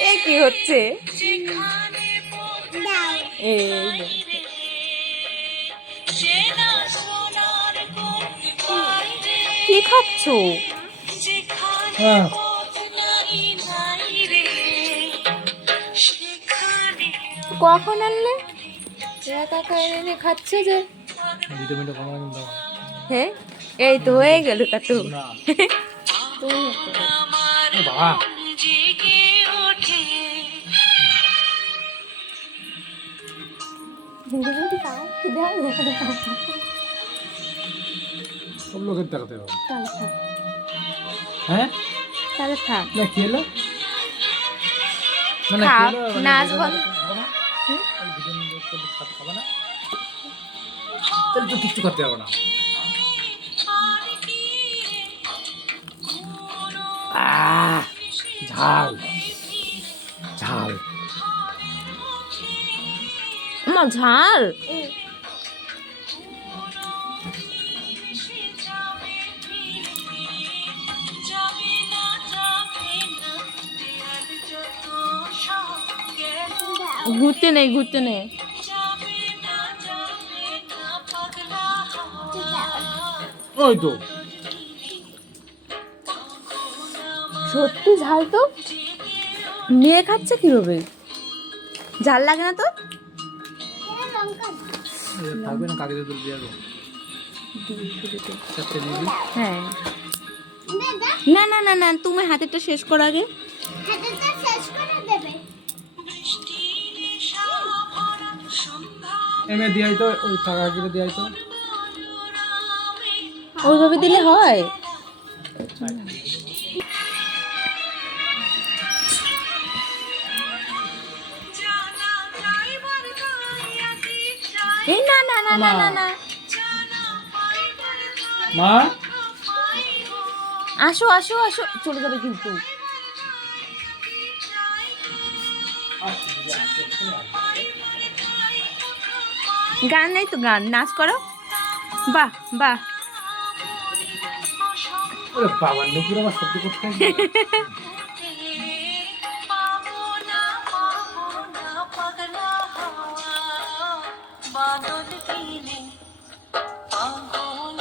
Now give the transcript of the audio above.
এ কি হচ্ছে? এই। কি খাচ্ছো? হ্যাঁ। কখন আনলে? একা এনে খাচ্ছে যে। হ্যাঁ এই তো হয়ে গেল তা তো বাবা হবে হ্যাঁ তাহলে তাহলে তো কিচ্ছু করতে হবে না ঝাল ঝাল। আমার ঝাল। ঘুরতে নেই ঘুরতে নেই ওই তো। সত্যি ঝাল তো? মেয়ে খাচ্ছে কীভাবে? ঝাল লাগে না তো থাকবে না কাগজে তুলে দিয়ে দেবো। হ্যাঁ। না না। না না তুমি হাতেরটা শেষ করো আগে। এমএ দিয়ে তো ওই টাকা কেটে দিয়ে তো। ওইভাবে দিলে হয়? এই না না না না না না। মা? আসো আসো আসো। চলে যাবে কিন্তু। গান নেই তো গান। নাচ করো। বাহ বাহ। ওরে বাবা নুপুর আমার সত্যি করতে বাদল পেলে